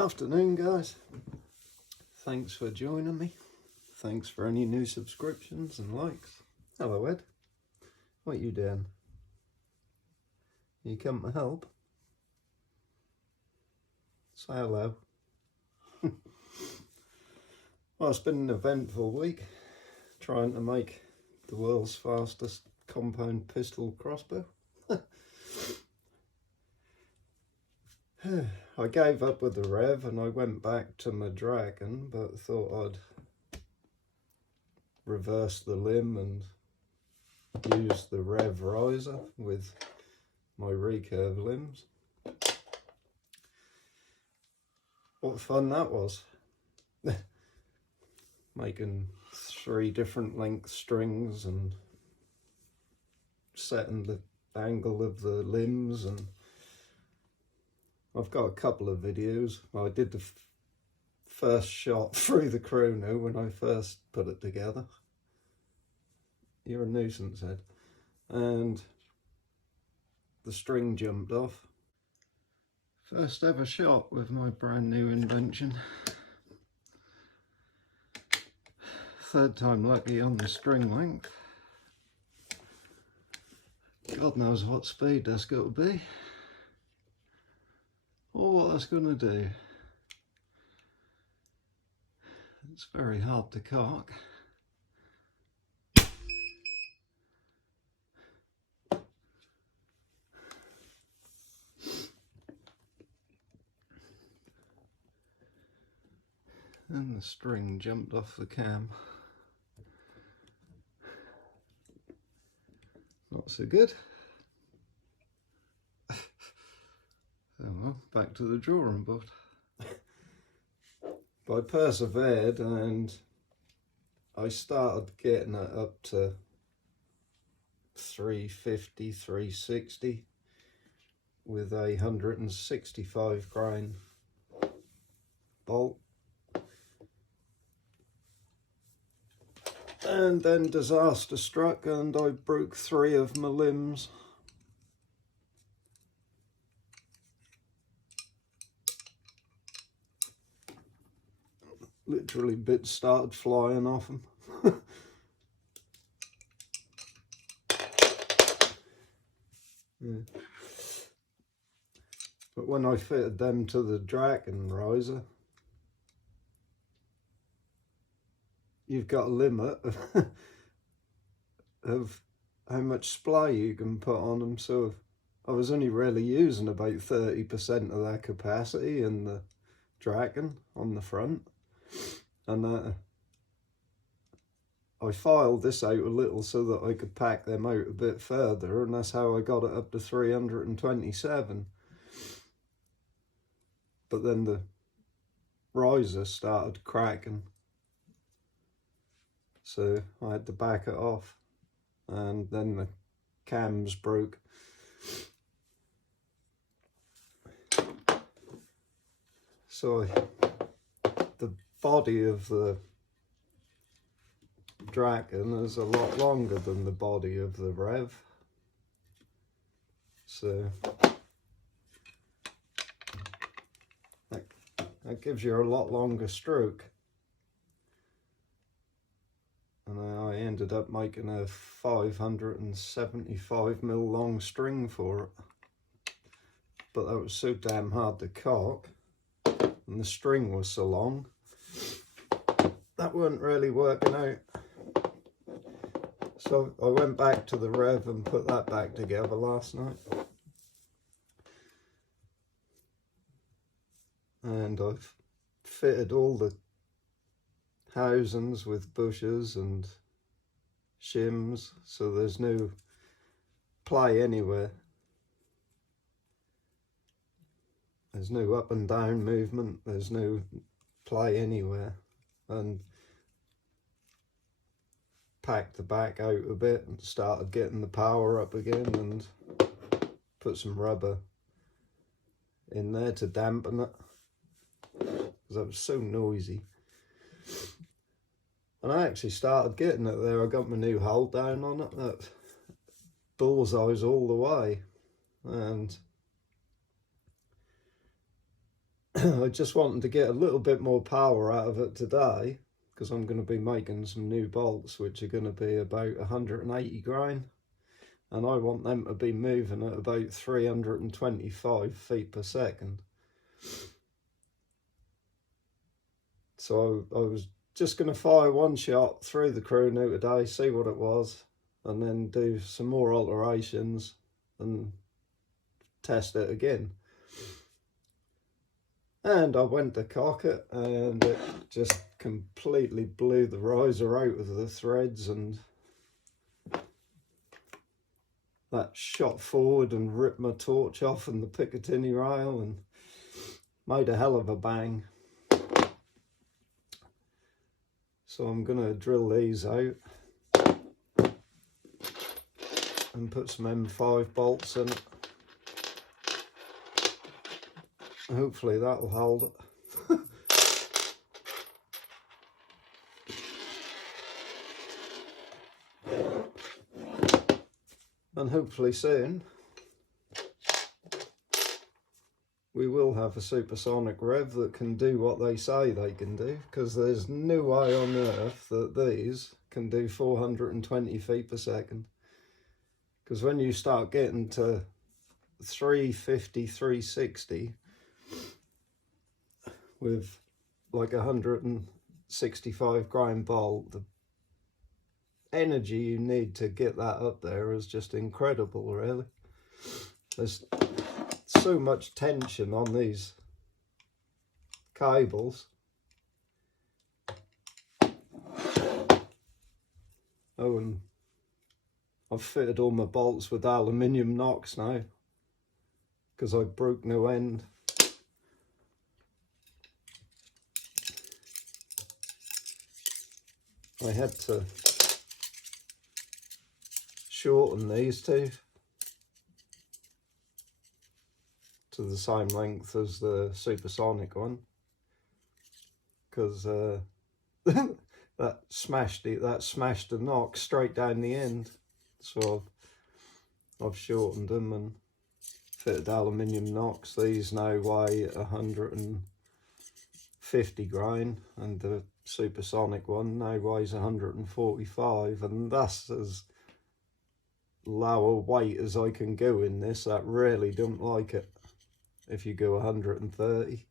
Afternoon, guys. Thanks for joining me. Thanks for any new subscriptions and likes. Hello, Ed. What you doing? You come to help? Say hello. Well, it's been an eventful week trying to make the world's fastest compound pistol crossbow. I gave up with the rev and I went back to my dragon, but thought I'd reverse the limb and use the rev riser with my recurve limbs. What fun that was. Making 3 different length strings and setting the angle of the limbs, and I've got a couple of videos. I did the first shot through the chrono when I first put it together. You're a nuisance, Ed. And the string jumped off. First ever shot with my brand new invention. Third time lucky on the string length. God knows what speed that's got to be, or what that's going to do. It's very hard to cock. And the string jumped off the cam. Not so good. Oh well, back to the drawing board. But I persevered and I started getting it up to 350, 360 with a 165 grain bolt. And then disaster struck and I broke 3 of my limbs. Literally bits started flying off them. Yeah. But when I fitted them to the dragon riser, you've got a limit of how much splay you can put on them. So I was only really using about 30% of that capacity in the dragon on the front. And I filed this out a little so that I could pack them out a bit further, and that's how I got it up to 327. But then the riser started cracking, so I had to back it off, and then the cams broke. So the body of the dragon is a lot longer than the body of the rev, so that gives you a lot longer stroke. And I ended up making a 575mm long string for it, but that was so damn hard to cock and the string was so long that weren't really working out. So I went back to the rev and put that back together last night, and I've fitted all the housings with bushes and shims, so there's no play anywhere. There's no up and down movement, there's no play anywhere. And packed the back out a bit and started getting the power up again, and put some rubber in there to dampen it, because that was so noisy. And I actually started getting it there. I got my new hold down on it, that bullseyes all the way, and I just wanted to get a little bit more power out of it today, because I'm going to be making some new bolts which are going to be about 180 grain, and I want them to be moving at about 325 feet per second. So I was just going to fire one shot through the crew new today, see what it was, and then do some more alterations and test it again. And I went to cock it, and it just completely blew the riser out of the threads, and that shot forward and ripped my torch off and the Picatinny rail and made a hell of a bang. So I'm going to drill these out and put some M5 bolts in it. Hopefully that'll hold it. And hopefully soon we will have a supersonic rev that can do what they say they can do, because there's no way on earth that these can do 420 feet per second. Because when you start getting to 350, 360 with like 165 grain bolt, the energy you need to get that up there is just incredible, really. There's so much tension on these cables. Oh, and I've fitted all my bolts with aluminium nocks now, because I broke no end. I had to shorten these two to the same length as the supersonic one, because that smashed the knock straight down the end. So I've shortened them and fitted aluminium nocks. These now weigh 150 grain, and the supersonic one now weighs 145, and that's as lower weight as I can go in this. I really don't like it if you go 130.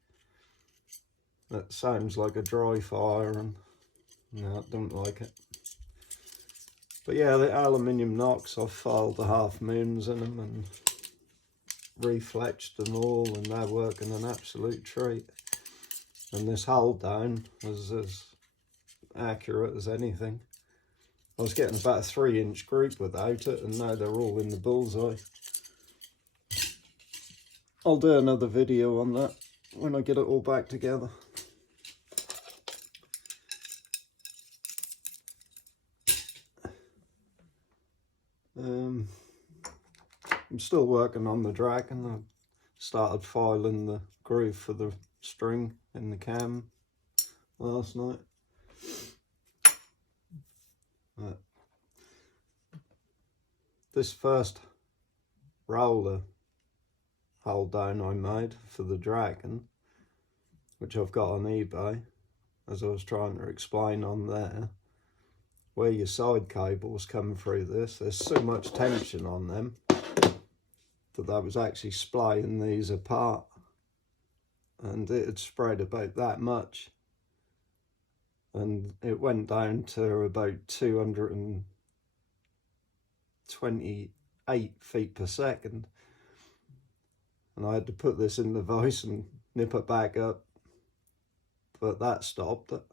That sounds like a dry fire, and no, I don't like it. But yeah, the aluminium nocks, I've filed the half moons in them and refletched them all, and they're working an absolute treat. And this hold down was as accurate as anything. I was getting about a 3-inch group without it, and now they're all in the bullseye. I'll do another video on that when I get it all back together. I'm still working on the Dragon. I started filing the groove for the string in the cam last night. This first roller hold down I made for the Dragon, which I've got on eBay, as I was trying to explain on there, where your side cables come through this, there's so much tension on them that I was actually splaying these apart, and it had spread about that much, and it went down to about 228 feet per second, and I had to put this in the vise and nip it back up, but that stopped it,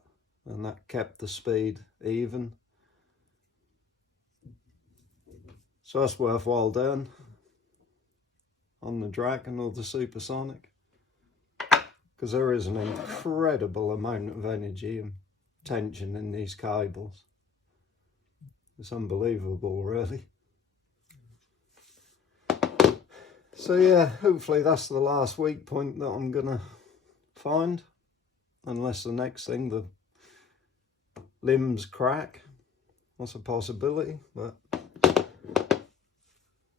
and that kept the speed even. So that's worthwhile doing on the Dragon or the supersonic, because there is an incredible amount of energy and tension in these cables. It's unbelievable, really. So yeah, hopefully that's the last weak point that I'm gonna find, unless the next thing, the limbs crack. That's a possibility, but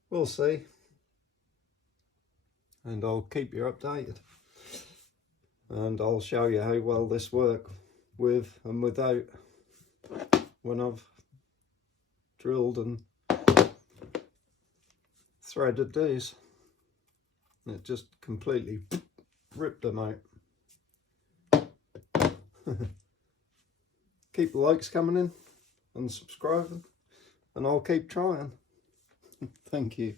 we'll see. And I'll keep you updated. and I'll show you how well this works with and without when I've drilled and threaded these. It just completely ripped them out. Keep the likes coming in and subscribing, and I'll keep trying. Thank you.